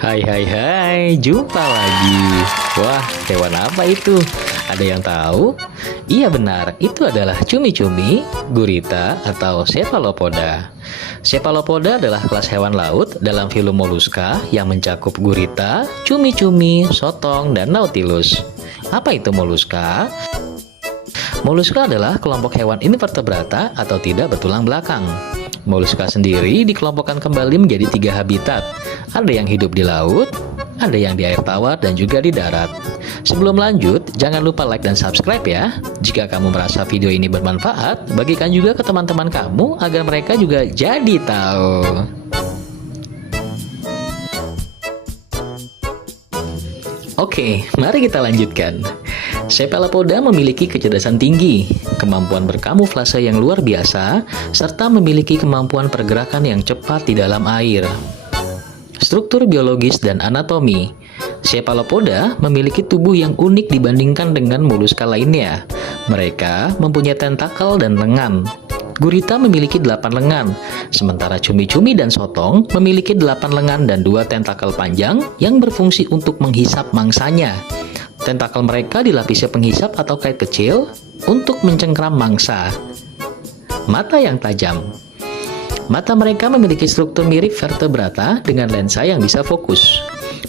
Hai, jumpa lagi. Wah, hewan apa itu? Ada yang tahu? Iya benar, itu adalah cumi-cumi, gurita, atau cephalopoda. Cephalopoda adalah kelas hewan laut dalam filum Mollusca yang mencakup gurita, cumi-cumi, sotong, dan nautilus. Apa itu Mollusca? Mollusca adalah kelompok hewan invertebrata atau tidak bertulang belakang. Mollusca sendiri dikelompokkan kembali menjadi 3 habitat. Ada yang hidup di laut, ada yang di air tawar, dan juga di darat. Sebelum lanjut, jangan lupa like dan subscribe ya. Jika kamu merasa video ini bermanfaat, bagikan juga ke teman-teman kamu agar mereka juga jadi tahu. Oke, mari kita lanjutkan. Cephalopoda memiliki kecerdasan tinggi, kemampuan berkamuflase yang luar biasa, serta memiliki kemampuan pergerakan yang cepat di dalam air. Struktur biologis dan anatomi. Cephalopoda memiliki tubuh yang unik dibandingkan dengan molluska lainnya. Mereka mempunyai tentakel dan lengan. Gurita memiliki 8 lengan, sementara cumi-cumi dan sotong memiliki 8 lengan dan 2 tentakel panjang yang berfungsi untuk menghisap mangsanya. Tentakel mereka dilapisi penghisap atau kait kecil untuk mencengkram mangsa. Mata yang tajam. Mata mereka memiliki struktur mirip vertebrata dengan lensa yang bisa fokus.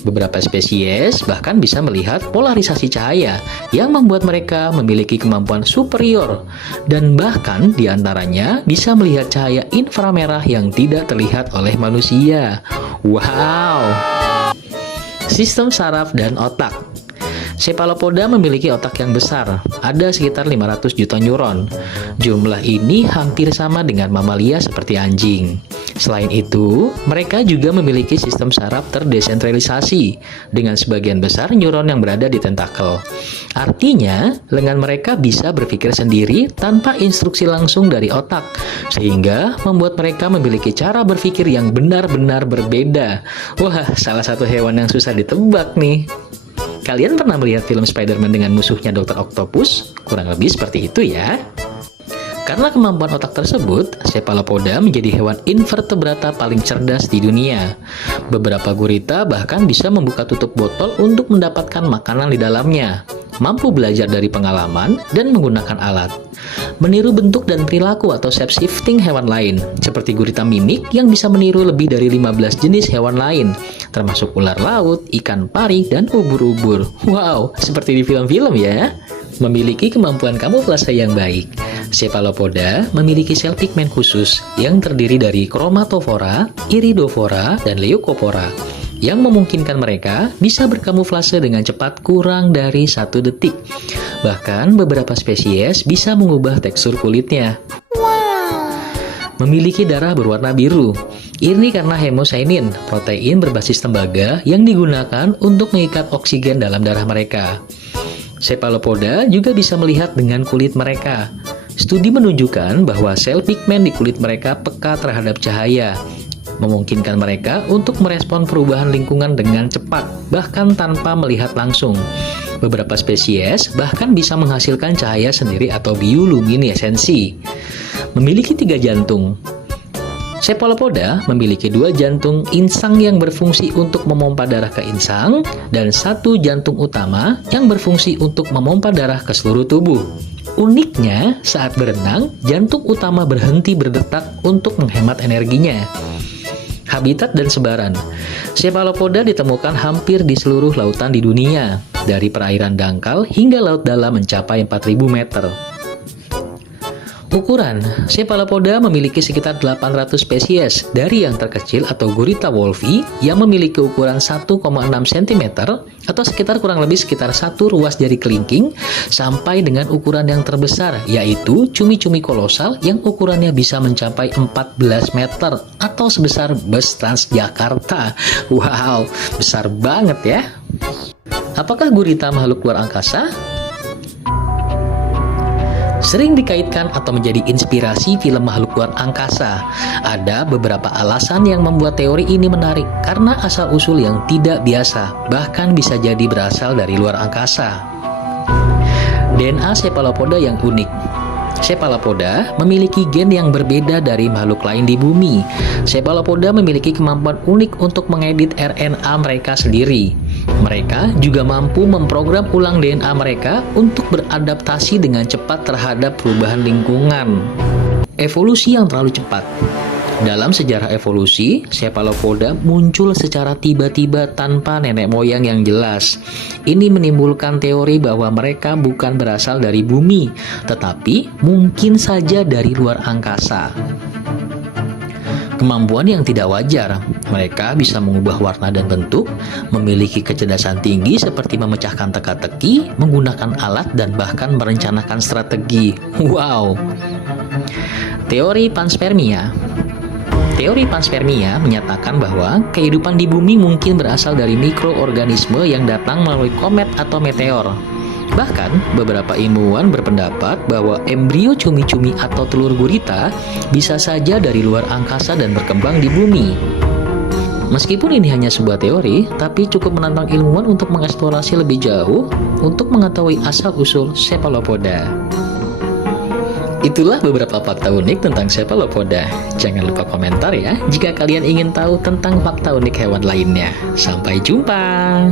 Beberapa spesies bahkan bisa melihat polarisasi cahaya yang membuat mereka memiliki kemampuan superior dan bahkan diantaranya bisa melihat cahaya inframerah yang tidak terlihat oleh manusia. Wow! Sistem saraf dan otak. Cephalopoda memiliki otak yang besar, ada sekitar 500 juta neuron. Jumlah ini hampir sama dengan mamalia seperti anjing. Selain itu, mereka juga memiliki sistem saraf terdesentralisasi, dengan sebagian besar neuron yang berada di tentakel. Artinya, lengan mereka bisa berpikir sendiri tanpa instruksi langsung dari otak, sehingga membuat mereka memiliki cara berpikir yang benar-benar berbeda. Wah, salah satu hewan yang susah ditebak nih. Kalian pernah melihat film Spider-Man dengan musuhnya Dr. Octopus? Kurang lebih seperti itu ya. Karena kemampuan otak tersebut, Cephalopoda menjadi hewan invertebrata paling cerdas di dunia. Beberapa gurita bahkan bisa membuka tutup botol untuk mendapatkan makanan di dalamnya. Mampu belajar dari pengalaman dan menggunakan alat. Meniru bentuk dan perilaku atau shape-shifting hewan lain, seperti gurita mimik yang bisa meniru lebih dari 15 jenis hewan lain, termasuk ular laut, ikan pari, dan ubur-ubur. Wow, seperti di film-film ya. Memiliki kemampuan kamuflase yang baik. Cephalopoda memiliki sel pigmen khusus yang terdiri dari chromatofora, iridofora, dan leucopora yang memungkinkan mereka bisa berkamuflase dengan cepat kurang dari 1 detik. Bahkan beberapa spesies bisa mengubah tekstur kulitnya. Memiliki darah berwarna biru. Ini karena hemocyanin, protein berbasis tembaga yang digunakan untuk mengikat oksigen dalam darah mereka. Cephalopoda juga bisa melihat dengan kulit mereka. Studi menunjukkan bahwa sel pigmen di kulit mereka peka terhadap cahaya, memungkinkan mereka untuk merespon perubahan lingkungan dengan cepat, bahkan tanpa melihat langsung. Beberapa spesies bahkan bisa menghasilkan cahaya sendiri atau bioluminesensi. Memiliki 3 jantung. Cephalopoda memiliki 2 jantung insang yang berfungsi untuk memompa darah ke insang dan 1 jantung utama yang berfungsi untuk memompa darah ke seluruh tubuh. Uniknya, saat berenang, jantung utama berhenti berdetak untuk menghemat energinya. Habitat dan sebaran. Cephalopoda ditemukan hampir di seluruh lautan di dunia, dari perairan dangkal hingga laut dalam mencapai 4.000 meter. Ukuran. Cephalopoda memiliki sekitar 800 spesies, dari yang terkecil atau gurita wolfi yang memiliki ukuran 1,6 cm atau sekitar kurang lebih sekitar 1 ruas jari kelingking, sampai dengan ukuran yang terbesar, yaitu cumi-cumi kolosal yang ukurannya bisa mencapai 14 meter atau sebesar bus Transjakarta. Wow, besar banget ya. Apakah gurita makhluk luar angkasa? Sering dikaitkan atau menjadi inspirasi film makhluk luar angkasa. Ada beberapa alasan yang membuat teori ini menarik karena asal-usul yang tidak biasa, bahkan bisa jadi berasal dari luar angkasa. DNA Cephalopoda yang unik. Cephalopoda memiliki gen yang berbeda dari makhluk lain di bumi. Cephalopoda memiliki kemampuan unik untuk mengedit RNA mereka sendiri. Mereka juga mampu memprogram ulang DNA mereka untuk beradaptasi dengan cepat terhadap perubahan lingkungan. Evolusi yang terlalu cepat. Dalam sejarah evolusi, cephalopoda muncul secara tiba-tiba tanpa nenek moyang yang jelas. Ini menimbulkan teori bahwa mereka bukan berasal dari bumi, tetapi mungkin saja dari luar angkasa. Kemampuan yang tidak wajar, mereka bisa mengubah warna dan bentuk, memiliki kecerdasan tinggi seperti memecahkan teka-teki, menggunakan alat, dan bahkan merencanakan strategi. Wow! Teori panspermia. Teori panspermia menyatakan bahwa kehidupan di bumi mungkin berasal dari mikroorganisme yang datang melalui komet atau meteor. Bahkan, beberapa ilmuwan berpendapat bahwa embrio cumi-cumi atau telur gurita bisa saja dari luar angkasa dan berkembang di bumi. Meskipun ini hanya sebuah teori, tapi cukup menantang ilmuwan untuk mengeksplorasi lebih jauh untuk mengetahui asal-usul cephalopoda. Itulah beberapa fakta unik tentang cephalopoda. Jangan lupa komentar ya jika kalian ingin tahu tentang fakta unik hewan lainnya. Sampai jumpa!